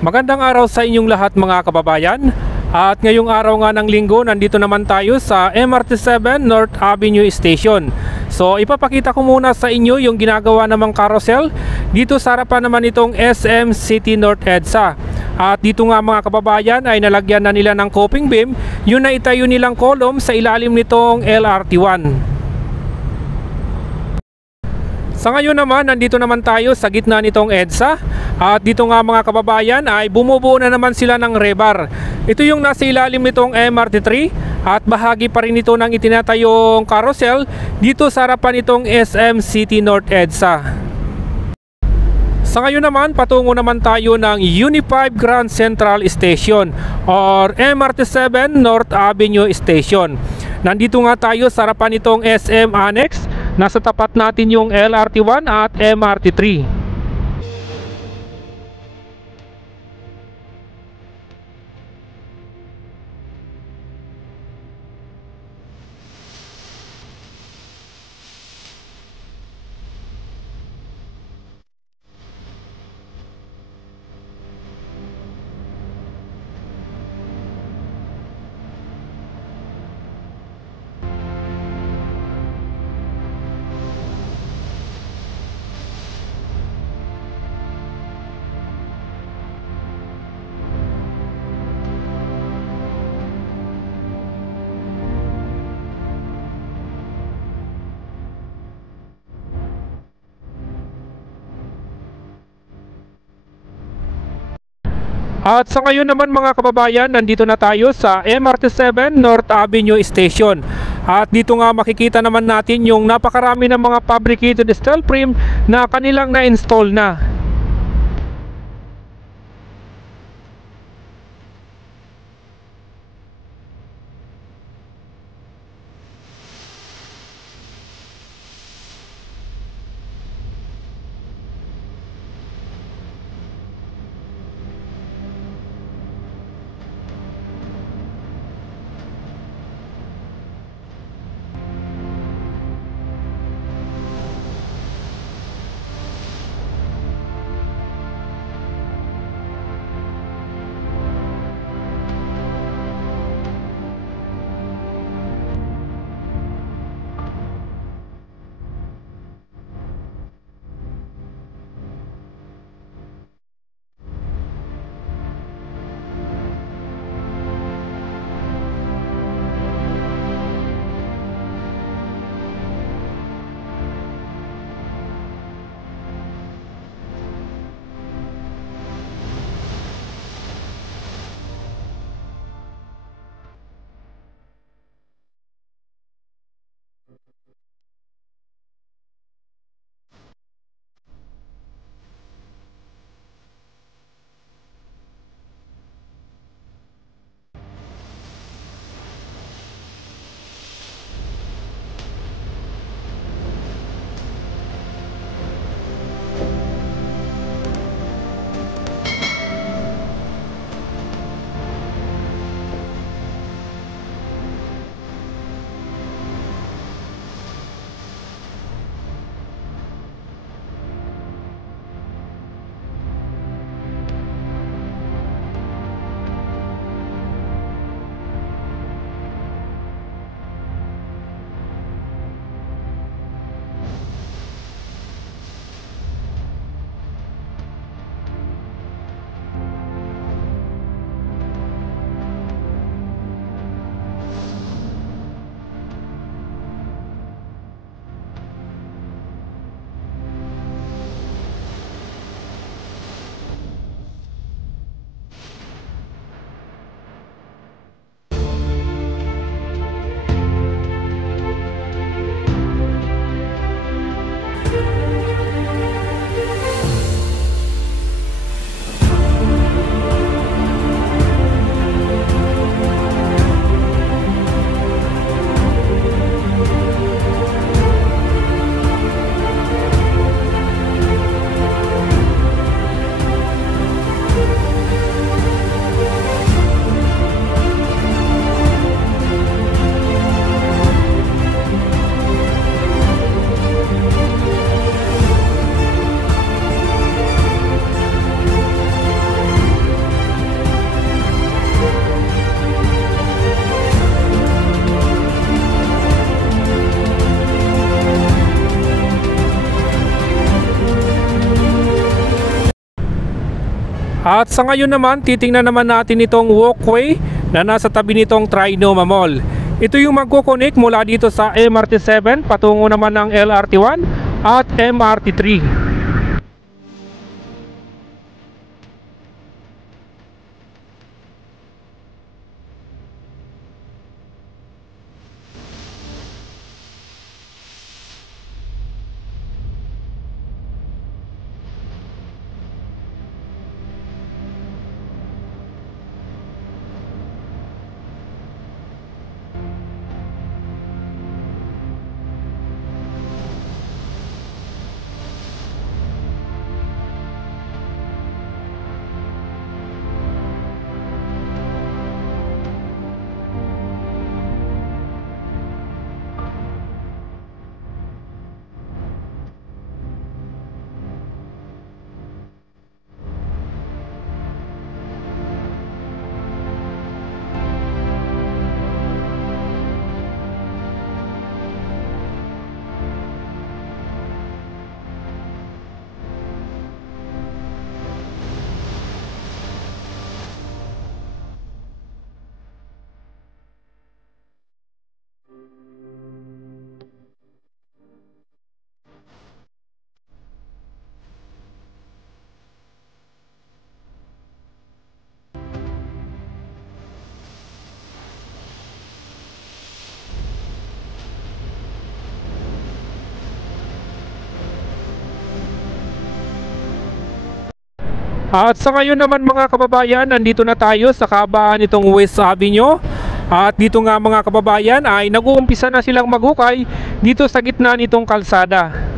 Magandang araw sa inyong lahat mga kababayan. At ngayong araw nga ng linggo, nandito naman tayo sa MRT7 North Avenue Station. So ipapakita ko muna sa inyo yung ginagawa namang carousel dito sa harapan naman itong SM City North EDSA. At dito nga mga kababayan ay nalagyan na nila ng coping beam yung naitayo nilang column sa ilalim nitong LRT1. Sa ngayon naman, nandito naman tayo sa gitna nitong EDSA. At dito nga mga kababayan ay bumubuo na naman sila ng rebar. Ito yung nasa ilalim nitong MRT3 at bahagi pa rin ito ng itinatayong carousel dito sa harapan nitong SM City North EDSA. Sa ngayon naman, patungo naman tayo ng Uni5 Grand Central Station or MRT7 North Avenue Station. Nandito nga tayo sa harapan nitong SM Annex. Nasa tapat natin yung LRT1 at MRT3. At sa ngayon naman mga kababayan, nandito na tayo sa MRT7 North Avenue Station. At dito nga makikita naman natin yung napakarami ng mga fabricated steel frame na kanilang na-install na. At sa ngayon naman, titingnan naman natin itong walkway na nasa tabi nitong Trinoma Mall. Ito yung magko-connect mula dito sa MRT7 patungo naman ng LRT1 at MRT3. At sa ngayon naman mga kababayan, nandito na tayo sa kabaan nitong West Avenue. At dito nga mga kababayan ay nag-uumpisa na silang maghukay dito sa gitna nitong kalsada.